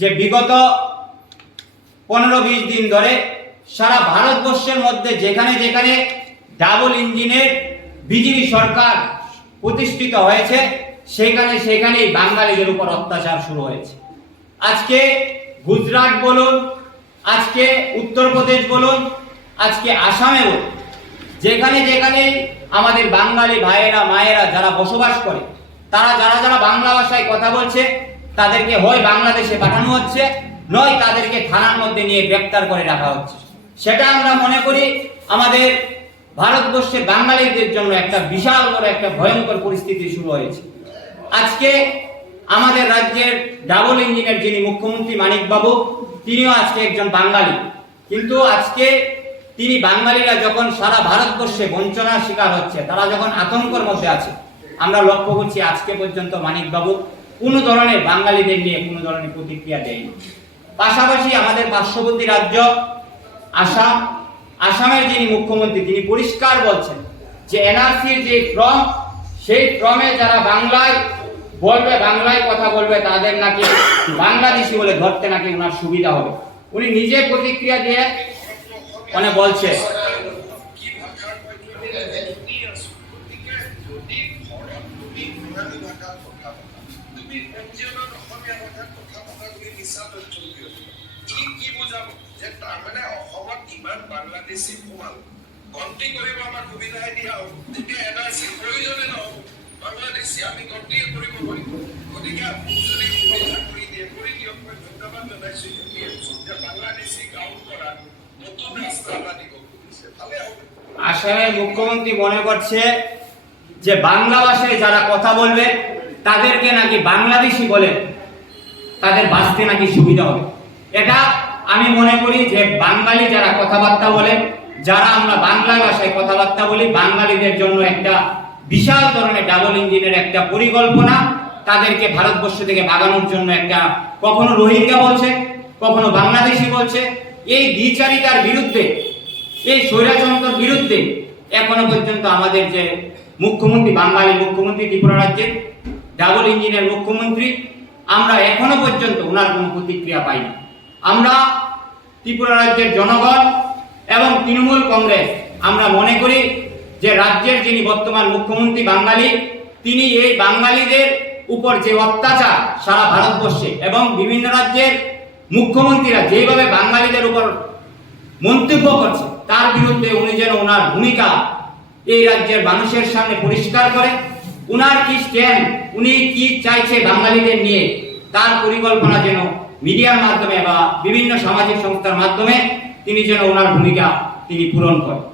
যে বিগত পনেরো বিশ দিন ধরে সারা ভারতবর্ষের মধ্যে যেখানে যেখানে ডাবল ইঞ্জিনের বিজেপি সরকার প্রতিষ্ঠিত হয়েছে, সেখানে সেখানেই বাঙালিদের উপর অত্যাচার শুরু হয়েছে। আজকে গুজরাট বলুন, আজকে উত্তরপ্রদেশ বলুন, আজকে আসামে বলুন, যেখানে যেখানে আমাদের বাঙালি ভাইয়েরা, মায়েরা যারা বসবাস করে, তারা যারা যারা বাংলা ভাষায় কথা বলছে তাদেরকে হয় বাংলাদেশে পাঠানো হচ্ছে, নয় তাদেরকে থানার মধ্যে নিয়ে গ্রেপ্তার করে রাখা হচ্ছে। সেটা আমরা মনে করি আমাদের ভারতবর্ষে বাঙালিদের জন্য একটা বিশাল বড় একটা ভয়ঙ্কর পরিস্থিতি শুরু হয়েছে। আজকে আমাদের রাজ্যের ডাবল ইঞ্জিনের যিনি মুখ্যমন্ত্রী মানিক বাবু তিনিও আজকে একজন বাঙালি। কিন্তু আজকে তিনি বাঙালিরা যখন সারা ভারতবর্ষে বঞ্চনার শিকার হচ্ছে, তারা যখন আতঙ্কর মধ্যে আছে, আমরা লক্ষ্য করছি আজকে পর্যন্ত মানিক বাবু কোনো ধরনের বাঙালিদের নিয়ে কোনো ধরনের প্রতিক্রিয়া দেয়নি। পাশাপাশি আমাদের পার্শ্ববর্তী রাজ্য, আসাম, আসামের যিনি মুখ্যমন্ত্রী, তিনি পরিষ্কার বলছেন যে এনআরসির যে ক্রম সেই ক্রমে যারা বাংলায় বলবে, বাংলায় কথা বলবে, তাদের নাকি বাংলাদেশি বলে ধরতে নাকি ওনার সুবিধা হবে। উনি নিজে প্রতিক্রিয়া দিয়ে মানে বলছে। অসমীয়া ভাষাত কথা কি বুজাব? যে তাৰমানে অসমত ইমান বাংলাদেশী সোমাল। কৰিব দিয়া হ'ব তেতিয়া প্ৰয়োজনে নহ'ব বাংলাদেশী আমি কৰিব পাৰিম। গতিকে মোক যদি সুবিধা কৰি দিয়ে, কৰি দিয়ক। মই ধন্যবাদ যে বাংলাদেশী গাঁৱত কৰা নতুন ৰাস্তা এটা দিব খুজিছে। ভালে হ'ব। আসামের মুখ্যমন্ত্রী মনে করছে যে বাংলা ভাষায় যারা কথা বলবে তাদেরকে নাকি বাংলাদেশি বলে তাদের বাঁচতে নাকি সুবিধা হবে। এটা আমি মনে করি যে বাঙালি যারা কথাবার্তা বলে, যারা আমরা বাংলা ভাষায় কথাবার্তা বলি, বাঙালিদের জন্য একটা বিশাল ধরনের ডাবল ইঞ্জিনের একটা পরিকল্পনা, তাদেরকে ভারতবর্ষ থেকে ভাগানোর জন্য একটা কখনো রোহিঙ্গা বলছে, কখনো বাংলাদেশি বলছে। এই দ্বিচারিতার বিরুদ্ধে, এই স্বৈরাতন্ত্রের বিরুদ্ধে এখনও পর্যন্ত আমাদের যে মুখ্যমন্ত্রী বাঙালি মুখ্যমন্ত্রী ত্রিপুরা রাজ্যের ডাবল ইঞ্জিনের মুখ্যমন্ত্রী, আমরা এখনও পর্যন্ত ওনার কোনো প্রতিক্রিয়া পাইনি। আমরা ত্রিপুরা রাজ্যের জনগণ এবং তৃণমূল কংগ্রেস, আমরা মনে করি যে রাজ্যের যিনি বর্তমান মুখ্যমন্ত্রী বাঙালি, তিনি এই বাঙালিদের উপর যে অত্যাচার সারা ভারতবর্ষে এবং বিভিন্ন রাজ্যের মুখ্যমন্ত্রীরা যেভাবে বাঙালিদের উপর মন্তব্য করছে, তার বিরুদ্ধে উনি যেন ওনার ভূমিকা এই রাজ্যের মানুষের সামনে পরিষ্কার করে উনার কি স্ট্যান্ড উনি কি চাইছে বাঙালিদের নিয়ে, তার পরিকল্পনা যেন মিডিয়ার মাধ্যমে বা বিভিন্ন সামাজিক সংস্থার মাধ্যমে তিনি যেন ওনার ভূমিকা তিনি পূরণ করেন।